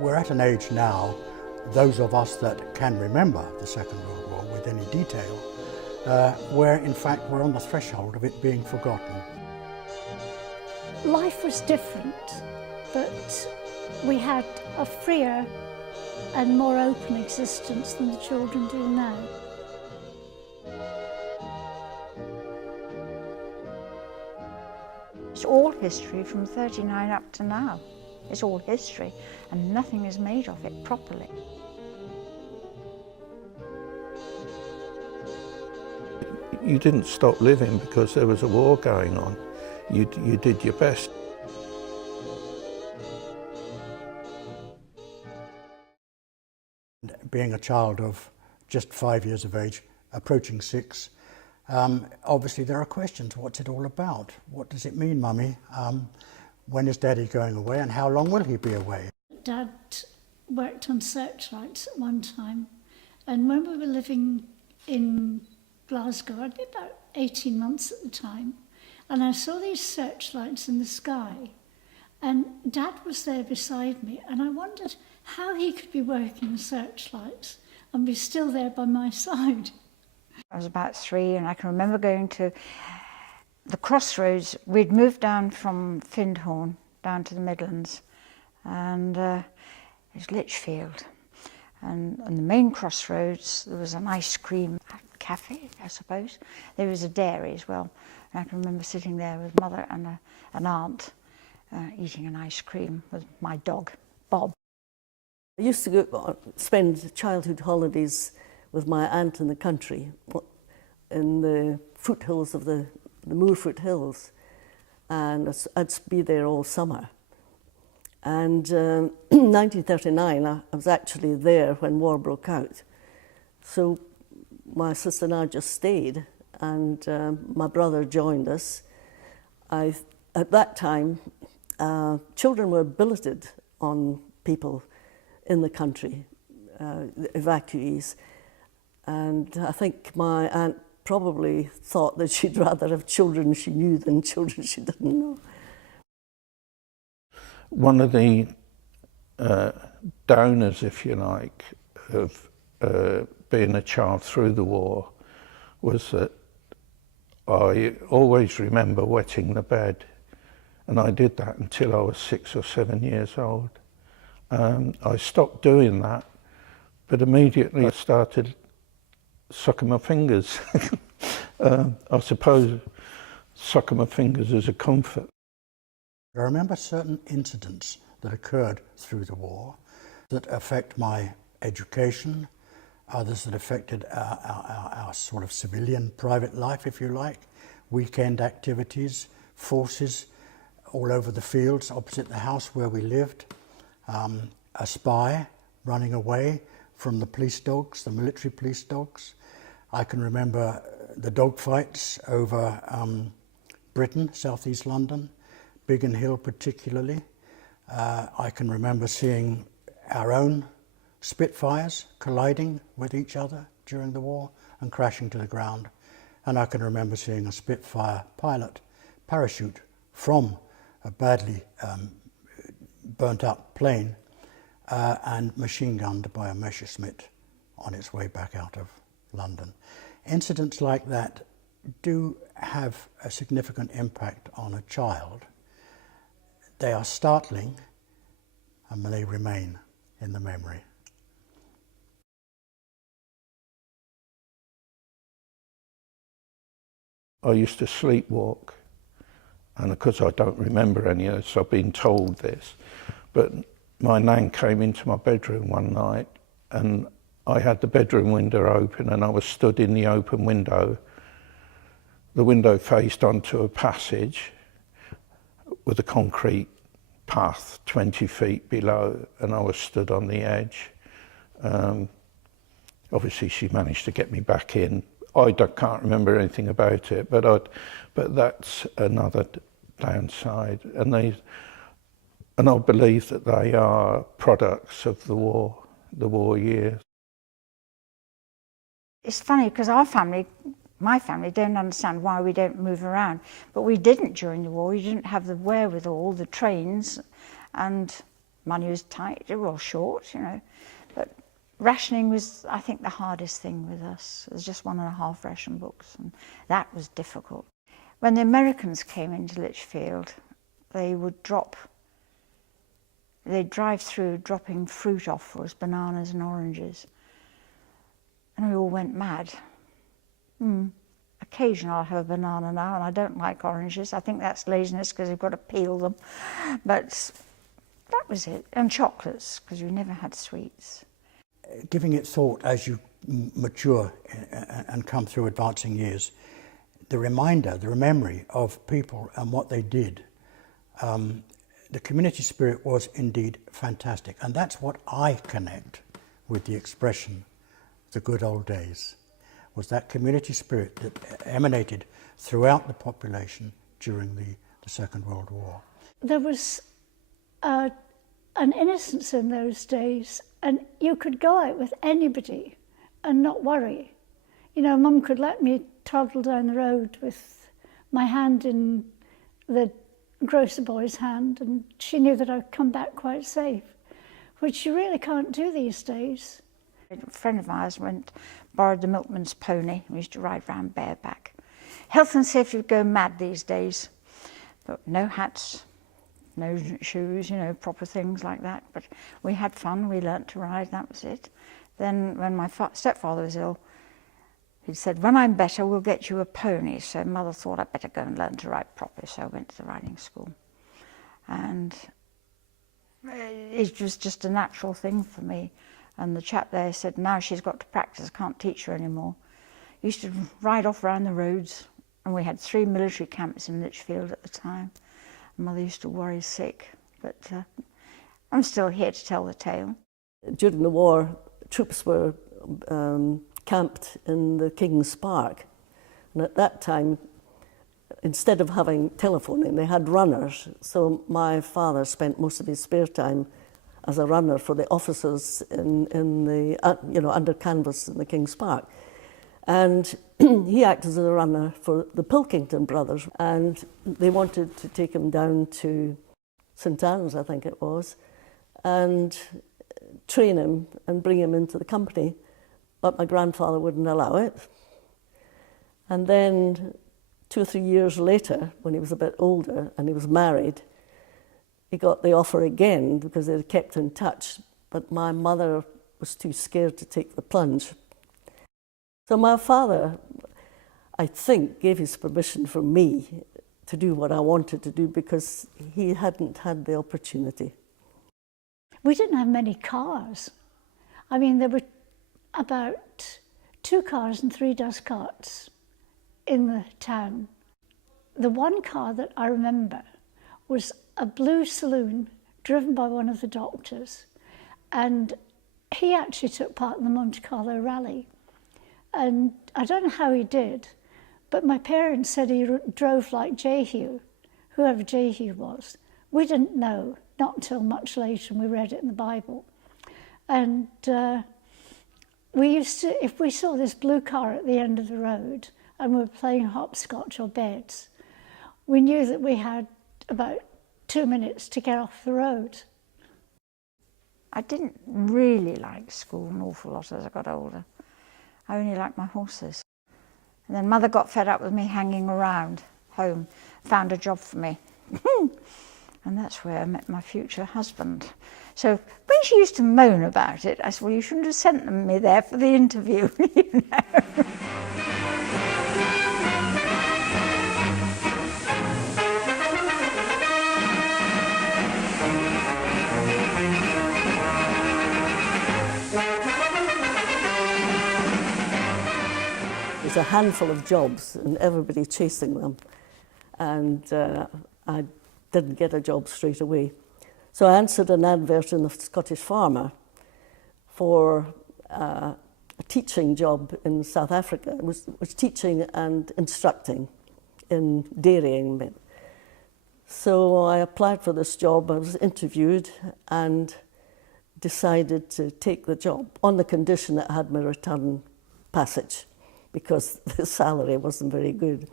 We're at an age now, those of us that can remember the Second World War with any detail, where in fact we're on the threshold of it being forgotten. Life was different, but we had a freer and more open existence than the children do now. It's all history from 39 up to now. It's all history, and nothing is made of it properly. You didn't stop living because there was a war going on. You did your best. Being a child of just 5 years of age, approaching 6, obviously there are questions. What's it all about? What does it mean, Mummy? When is Daddy going away and how long will he be away? Dad worked on searchlights at one time, and when we were living in Glasgow, I'd been about 18 months at the time, and I saw these searchlights in the sky, and Dad was there beside me, and I wondered how he could be working the searchlights and be still there by my side. I was about 3, and I can remember going to the crossroads. We'd moved down from Findhorn down to the Midlands, and it was Lichfield. And on the main crossroads, there was an ice cream cafe, I suppose. There was a dairy as well. And I can remember sitting there with Mother and an aunt eating an ice cream with my dog, Bob. I used to go spend childhood holidays with my aunt in the country, in the foothills of the Moor Foothills, and I'd be there all summer. And in 1939, I was actually there when war broke out. So my sister and I just stayed, and my brother joined us. At that time, children were billeted on people in the country, evacuees. And I think my aunt probably thought that she'd rather have children she knew than children she didn't know. One of the downers, if you like, of being a child through the war was that I always remember wetting the bed, and I did that until I was 6 or 7 years old. I stopped doing that, but immediately I started sucking my fingers. I suppose sucking my fingers is a comfort. I remember certain incidents that occurred through the war that affect my education, others that affected our sort of civilian private life, if you like, weekend activities, forces all over the fields opposite the house where we lived, a spy running away from the police dogs, the military police dogs. I can remember the dog fights over Britain, southeast London, Biggin Hill particularly. I can remember seeing our own Spitfires colliding with each other during the war and crashing to the ground. And I can remember seeing a Spitfire pilot parachute from a badly burnt up plane and machine gunned by a Messerschmitt on its way back out of London. Incidents like that do have a significant impact on a child. They are startling and they remain in the memory. I used to sleepwalk, and of course I don't remember any of this, I've been told this, but my nan came into my bedroom one night and I had the bedroom window open and I was stood in the open window. The window faced onto a passage with a concrete path 20 feet below, and I was stood on the edge. Obviously she managed to get me back in. Can't remember anything about it, but that's another downside. And I believe that they are products of the war years. It's funny because my family don't understand why we don't move around, but we didn't during the war. We didn't have the wherewithal, the trains, and money was tight, well, short, you know. But rationing was, I think, the hardest thing with us. It was just 1.5 ration books, and that was difficult. When the Americans came into Lichfield, they would they'd drive through dropping fruit off for us, bananas and oranges. And we all went mad. Occasionally I'll have a banana now, and I don't like oranges. I think that's laziness because you've got to peel them. But that was it. And chocolates, because we never had sweets. Giving it thought as you mature and come through advancing years, the memory of people and what they did, the community spirit was indeed fantastic. And that's what I connect with the expression, the good old days, was that community spirit that emanated throughout the population during the Second World War. There was an innocence in those days, and you could go out with anybody and not worry. You know, Mum could let me toddle down the road with my hand in the grocer boy's hand, and she knew that I'd come back quite safe, which you really can't do these days. A friend of ours borrowed the Milkmans pony. We used to ride round bareback. Health and safety would go mad these days, but no hats, no shoes, you know, proper things like that. But we had fun, we learnt to ride, that was it. Then when my stepfather was ill, he said, when I'm better, we'll get you a pony. So Mother thought I'd better go and learn to ride properly, so I went to the riding school. And it was just a natural thing for me. And the chap there said, now she's got to practice, I can't teach her anymore. He used to ride off around the roads, and we had 3 military camps in Lichfield at the time. Mother used to worry sick, but I'm still here to tell the tale. During the war, troops were camped in the King's Park. And at that time, instead of having telephoning, they had runners. So my father spent most of his spare time as a runner for the officers in the, under canvas in the King's Park. And he acted as a runner for the Pilkington brothers, and they wanted to take him down to St Anne's, I think it was, and train him and bring him into the company, but my grandfather wouldn't allow it. And then 2 or 3 years later, when he was a bit older and he was married, he got the offer again because they had kept in touch, but my mother was too scared to take the plunge. So my father, I think, gave his permission for me to do what I wanted to do because he hadn't had the opportunity. We didn't have many cars. I mean, there were about 2 cars and 3 dust carts in the town. The one car that I remember was a blue saloon driven by one of the doctors, and he actually took part in the Monte Carlo rally. And I don't know how he did, but my parents said he drove like Jehu, whoever Jehu was. We didn't know, not until much later, and we read it in the Bible. And we used to, if we saw this blue car at the end of the road and we were playing hopscotch or beds, we knew that we had about 2 minutes to get off the road. I didn't really like school an awful lot as I got older. I only liked my horses. And then Mother got fed up with me hanging around home, found a job for me. And that's where I met my future husband. So when she used to moan about it, I said, well, you shouldn't have sent me there for the interview, you know. There's a handful of jobs and everybody chasing them. And I didn't get a job straight away. So I answered an advert in the Scottish Farmer for a teaching job in South Africa. It was teaching and instructing in dairying. So I applied for this job, I was interviewed and decided to take the job on the condition that I had my return passage, because the salary wasn't very good.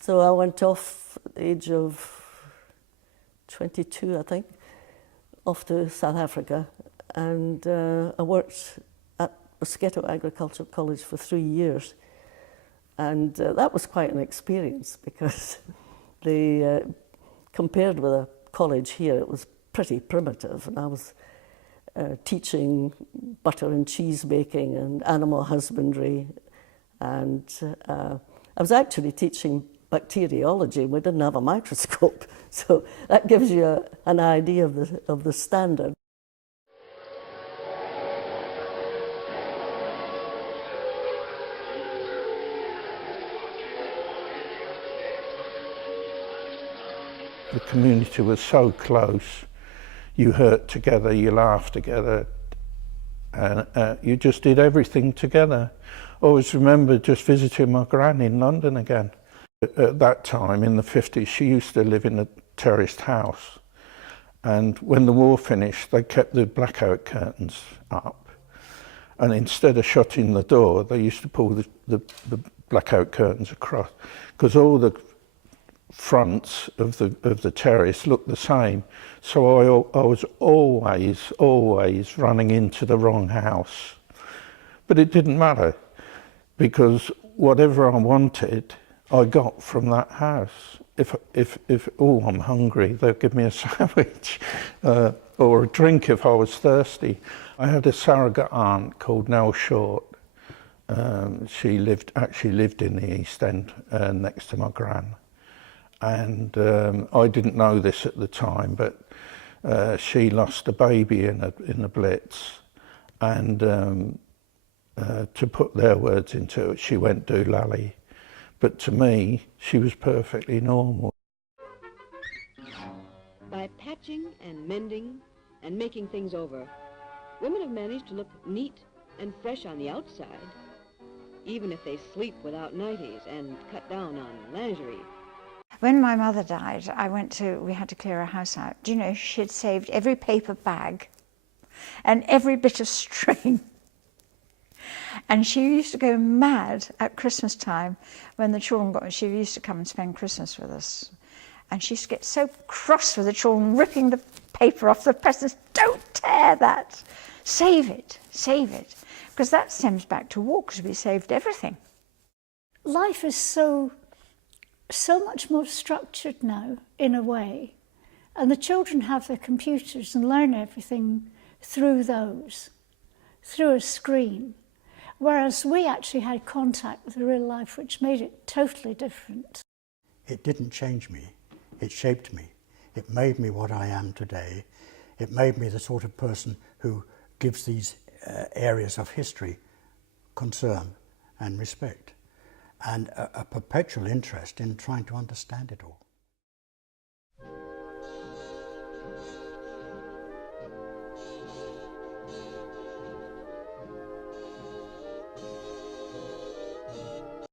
So I went off at the age of 22, I think, off to South Africa, and I worked at Mosquito Agricultural College for 3 years. And that was quite an experience, because they, compared with a college here, it was pretty primitive. And I was teaching butter and cheese making and animal husbandry. And I was actually teaching bacteriology. We didn't have a microscope. So that gives you an idea of the standard. The community was so close. You hurt together, you laughed together, and you just did everything together. I always remember just visiting my gran in London again. At that time, in the 50s, she used to live in a terraced house. And when the war finished, they kept the blackout curtains up. And instead of shutting the door, they used to pull the blackout curtains across, because all the fronts of the terrace looked the same. So I was always running into the wrong house. But it didn't matter, because whatever I wanted, I got from that house. If oh, I'm hungry, they'll give me a sandwich or a drink if I was thirsty. I had a surrogate aunt called Nell Short. She actually lived in the East End next to my gran. And I didn't know this at the time, but she lost a baby in the Blitz, and to put their words into it, she went doolally. But to me, she was perfectly normal. By patching and mending and making things over, women have managed to look neat and fresh on the outside, even if they sleep without nighties and cut down on lingerie. When my mother died, we had to clear our house out. Do you know, she had saved every paper bag and every bit of string. And she used to go mad at Christmas time when the children she used to come and spend Christmas with us. And she used to get so cross with the children, ripping the paper off the presents. Don't tear that. Save it, save it. Because that stems back to war, because we saved everything. Life is so much more structured now, in a way, and the children have their computers and learn everything through those, through a screen, whereas we actually had contact with the real life, which made it totally different. It didn't change me, it shaped me. It made me what I am today. It made me the sort of person who gives these areas of history concern and respect, and a perpetual interest in trying to understand it all.